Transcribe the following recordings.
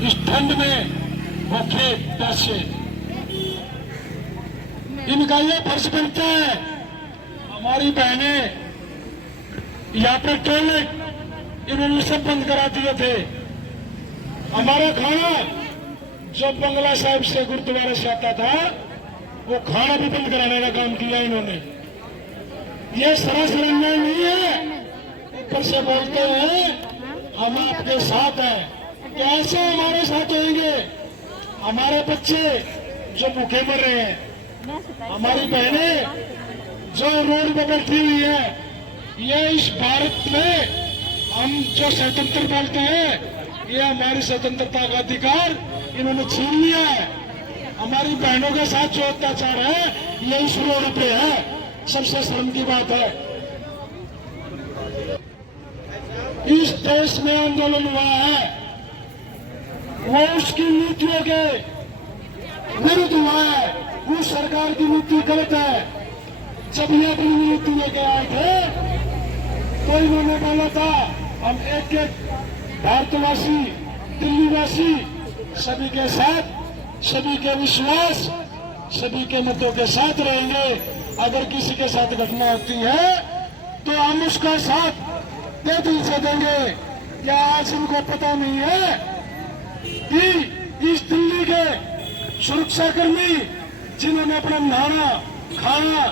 इस ठंड में भूखे प्यासे, इनका ये फर्ज बनता है। हमारी बहनें यहाँ पे टॉयलेट इन्होंने सब बंद करा दिए थे। हमारा खाना जो बंगला साहिब से गुरुद्वारे से आता था वो खाना भी बंद कराने का काम किया इन्होंने। ये सरासर अन्याय नहीं है। ऊपर से बोलते हैं हम आपके साथ हैं, तो ऐसे हमारे साथ होंगे। हमारे बच्चे जो भूखे मर रहे हैं, हमारी बहनें जो रोड पर बैठी हुई है, ये इस भारत में हम जो स्वतंत्र बोलते हैं, ये हमारी स्वतंत्रता का अधिकार इन्होंने छीन लिया है। हमारी बहनों के साथ जो अत्याचार है ये इस रोड पे है। सबसे शर्म की बात है, इस देश में आंदोलन हुआ है वो उसकी नीतियों के विरुद्ध हुआ है। उस सरकार की नीति गलत है। जब ये अपनी नीति लेके आए थे तो इन्होंने बोला था हम एक एक भारतवासी, दिल्लीवासी सभी के साथ, सभी के विश्वास, सभी के मतों के साथ रहेंगे। अगर किसी के साथ घटना होती है तो हम उसका साथ दे दिल से देंगे। क्या आज इनको पता नहीं है कि इस दिल्ली के सुरक्षाकर्मी जिन्होंने अपना नहाना, खाना,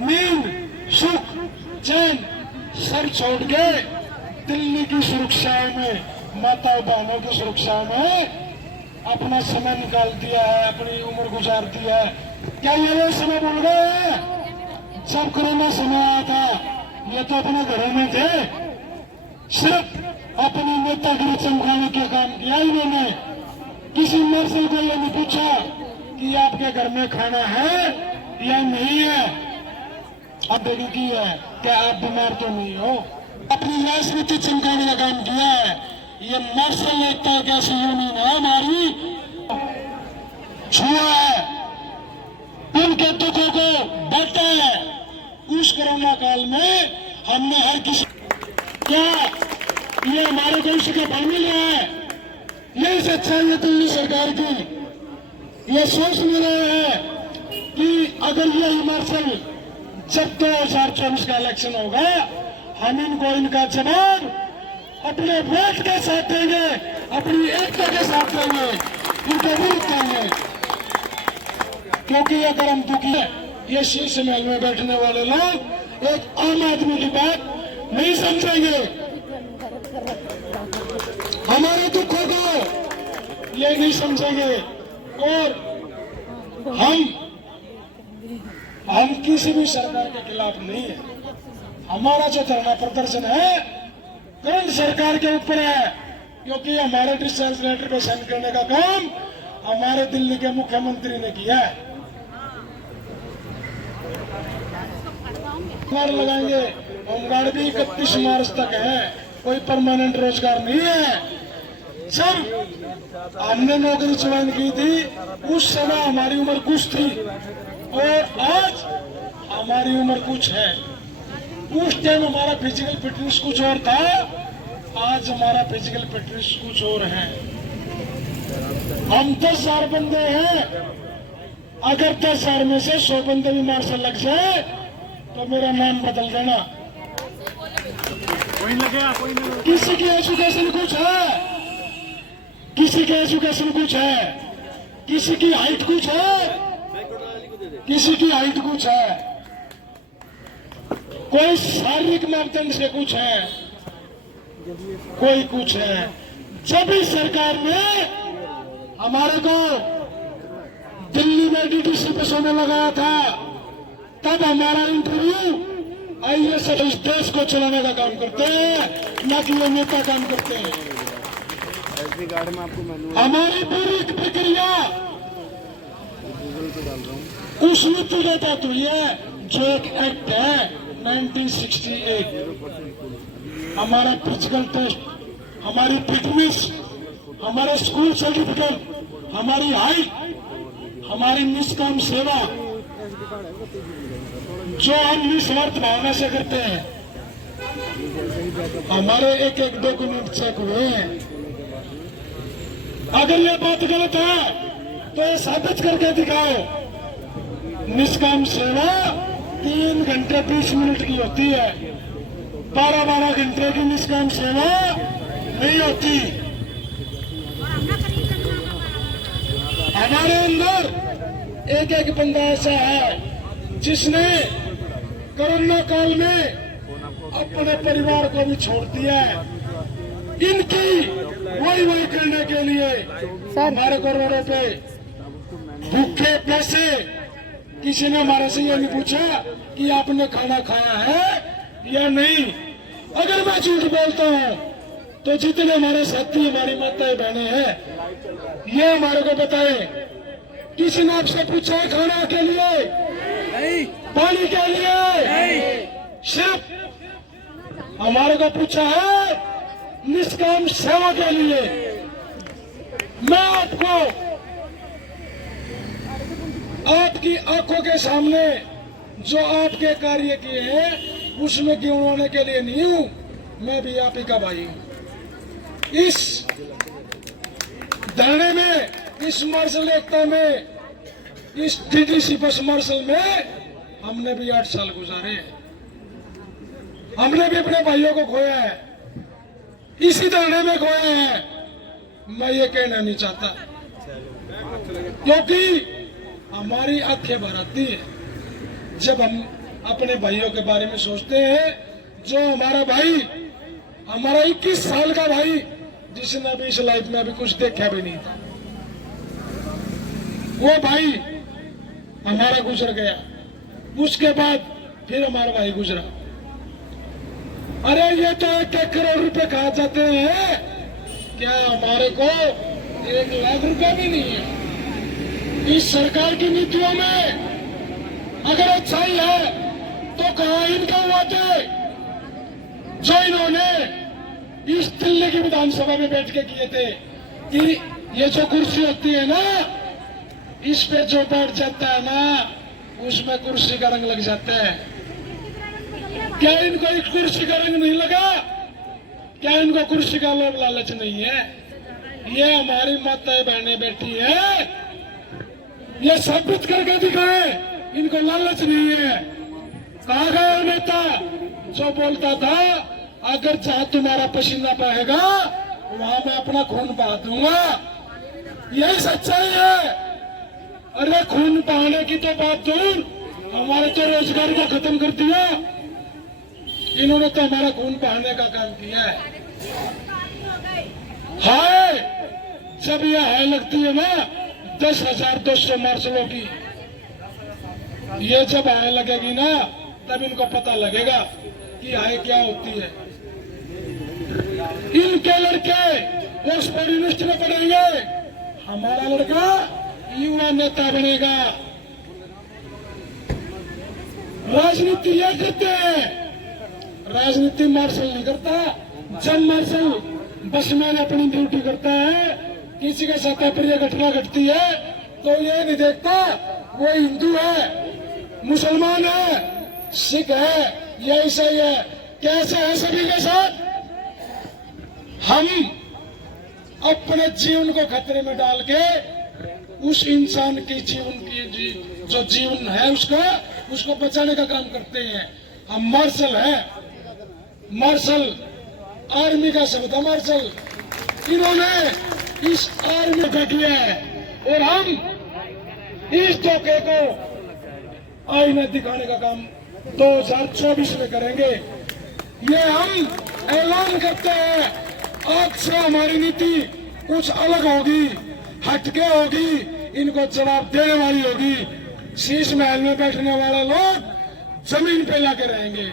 नींद, सुख, चैन सब छोड़ के दिल्ली की सुरक्षा में, माता बहनों की सुरक्षा में अपना समय निकाल दिया है, अपनी उम्र गुजार दिया है। क्या ये वो समय भूल गए हैं जब कोरोना समय आया था? ये तो अपने घरों में थे, सिर्फ अपनी नेतागिरी चमकाने का काम किया इन्होंने। किसी मार्शल को ये नहीं पूछा कि आपके घर में खाना है या नहीं है, अब देखी की है, क्या आप बीमार तो नहीं हो। अपनी राजनीति चमकाने का काम किया है। ये मार्शल एकता कैसी यूनियन है हमारी, छुआ है, उनके दुखों को बांटा है। उस कोरोना काल में हमने हर किसी, क्या ये हमारे को इसका फल मिल रहा है? यही सच्चाई है दिल्ली सरकार की। ये सोच नहीं रहे हैं कि अगर ये हिमाचल जब 2024 का इलेक्शन होगा हम इनको इनका जवाब अपने वोट के साथ देंगे, अपनी एकता के साथ देंगे, इनके विरुद्ध देंगे। क्योंकि अगर हम दुखी है, ये शीर्ष महल में बैठने वाले लोग एक आम आदमी की बात नहीं समझेंगे। हमारे दुखों को ये नहीं समझेंगे। और हम किसी भी सरकार के खिलाफ नहीं है। हमारा जो धरना प्रदर्शन है करंट सरकार के ऊपर है, क्योंकि हमारे डिस्चार्ज लेटर पे साइन करने का काम हमारे दिल्ली के मुख्यमंत्री ने किया है। लगाएंगे होमगार्ड भी 31 मार्च तक है, कोई परमानेंट रोजगार नहीं है। जब हमने नौकरी ज्वाइन की थी उस समय हमारी उम्र कुछ थी और आज हमारी उम्र कुछ है। उस टाइम हमारा फिजिकल फिटनेस कुछ और था, आज हमारा फिजिकल फिटनेस कुछ और है। हम 10,000 बंदे हैं, अगर 10,000 में से 100 बंदे भी मार्शल लग जाए तो मेरा नाम बदल देना। किसी की एजुकेशन कुछ है, किसी की एजुकेशन कुछ है, किसी की हाइट कुछ है, किसी की हाइट कुछ है, कोई शारीरिक मापदंड से कुछ है, कोई कुछ है। जब इस सरकार ने हमारे को दिल्ली में डीडीसी पे सोने लगाया था तब हमारा इंटरव्यू आईएएस इस देश को चलाने का काम करते हैं, न कि वो नेता काम करते हैं। हमारी पूरी प्रक्रिया उस नीति के तहत हुई है जो एक एक्ट है 1968। हमारा फिजिकल टेस्ट, हमारी फिटनेस, हमारे स्कूल सर्टिफिकेट, हमारी हाइट, हमारी निष्काम सेवा जो हम निस्वार्थ भावना से करते हैं, हमारे एक एक डॉक्यूमेंट चेक हुए हैं। अगर ये बात गलत है तो ये साबित करके दिखाओ। निष्काम सेवा 3 घंटे 20 मिनट की होती है, 12-12 घंटे की निष्काम सेवा नहीं होती। हमारे अंदर एक एक बंदा ऐसा है जिसने कोरोना काल में अपने परिवार को भी छोड़ दिया है। इनकी वही करने के लिए हमारे करोड़ों पे भूखे पैसे, किसी ने हमारे से ये नहीं पूछा कि आपने खाना खाया है या नहीं। अगर मैं झूठ बोलता हूँ तो जितने हमारे साथी हमारी माताएं बहनें हैं ये हमारे को बताएं, किसी ने आपसे पूछा है खाना के लिए नहीं, पानी के लिए नहीं, सिर्फ हमारे को पूछा है निष्काम सेवा के लिए। मैं आपको आपकी आंखों के सामने जो आपके कार्य किए हैं उसमें गिनवाने के लिए नहीं हूं, मैं भी आप ही का भाई हूं। इस धरने में, इस मार्शल एकता में, इस डीडीसी बस मार्शल में हमने भी 8 साल गुजारे हैं। हमने भी अपने भाइयों को खोया है, इसी धरने में खोया है। मैं ये कहना नहीं चाहता क्योंकि हमारी आंखें भर आती है जब हम अपने भाइयों के बारे में सोचते हैं। जो हमारा भाई, हमारा 21 साल का भाई, जिसने अभी इस लाइफ में अभी कुछ देखा भी नहीं था, वो भाई हमारा गुजर गया। उसके बाद फिर हमारा भाई गुजरा। अरे ये तो 1 करोड़ रुपए खा जाते हैं, क्या हमारे को 1 लाख रुपए भी नहीं है। इस सरकार की नीतियों में अगर अच्छाई है तो कहां इनका वादे जो इन्होंने इस दिल्ली की विधानसभा में बैठ के किए थे कि ये जो कुर्सी होती है ना, इस पे जो बैठ जाता है ना उसमें कुर्सी का रंग लग जाता है। क्या इनको इस कुर्सी का रंग नहीं लगा? क्या इनको कुर्सी का लोभ लालच नहीं है? ये हमारी माताएं बहनें बैठी है, ये साबित करके दिखाए इनको लालच नहीं है। कहा गया नेता जो बोलता था अगर जहां तुम्हारा पसीना बहेगा वहां मैं अपना खून बहा दूंगा, यही सच्चाई है। अरे खून बहाने की तो बात दूर, हमारे तो रोजगार को खत्म कर दिया, इन्होंने तो हमारा खून बहाने का काम किया है। हाय जब ये हाय लगती है ना 10,200 मार्शलों की, ये जब हाय लगेगी ना तब इनको पता लगेगा कि हाय क्या होती है। इनके लड़के ऑक्सफोर्ड यूनिवर्सिटी में पढ़ेंगे, हमारा लड़का युवा नेता बनेगा। राजनीति ये करते हैं, राजनीति मार्शल नहीं करता। जब मार्शल बसमैन अपनी ड्यूटी करता है, किसी के साथ अप्रिय घटना घटती है तो ये नहीं देखता वो हिंदू है, मुसलमान है, सिख है या ईसाई है, कैसे है सभी के साथ। हम अपने जीवन को खतरे में डाल के उस इंसान की जीवन की जो जीवन है उसको बचाने का काम करते हैं। हम मार्शल है, मार्शल आर्मी का शब्द है मार्शल, इन्होंने इस आर्मी को किया है और हम इस धोखे को आईने दिखाने का काम 2024 में करेंगे। ये हम ऐलान करते हैं, आज से हमारी नीति कुछ अलग होगी, हटके होगी, इनको जवाब देने वाली होगी। शीश महल में बैठने वाले लोग जमीन पे लाके रहेंगे।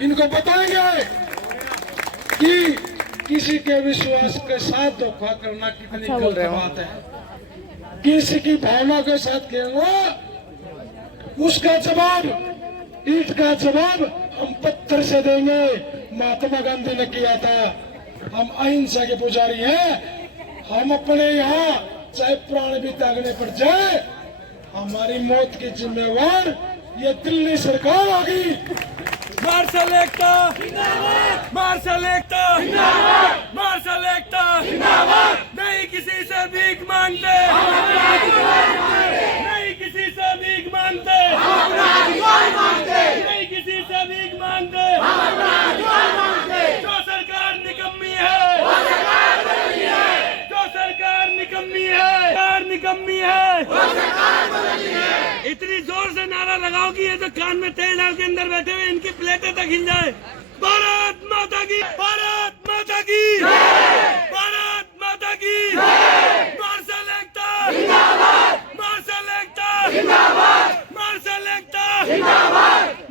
इनको बताएंगे कि किसी के विश्वास के साथ धोखा करना कितनी गलत बात है, किसी की भावना के साथ खेलना, उसका जवाब, ईंट का जवाब हम पत्थर से देंगे। महात्मा गांधी ने किया था। हम अहिंसा के पुजारी हैं, हम अपने यहाँ चाहे प्राण भी त्यागने पड़ जाए, हमारी मौत की जिम्मेवार ये दिल्ली सरकार होगी। मार्शल एकता जिंदाबाद, मार्शल एकता जिंदाबाद, मार्शल एकता जिंदाबाद। नहीं किसी से मांगते, नहीं किसी से भीख मांगते, नहीं किसी से भीख मांगते। जो सरकार निकम्मी है, जो सरकार निकम्मी है, सरकार निकम्मी है। इतनी जोर से नारा लगाओ कि ये तो कान में तेल डाल के अंदर बैठे हुए इनकी प्लेटें तक हिल जाए। भारत माता की, भारत माता की, भारत माता की। मार्शल एकता जिंदाबाद, मार्शल एकता जिंदाबाद, मार्शल एकता जिंदाबाद।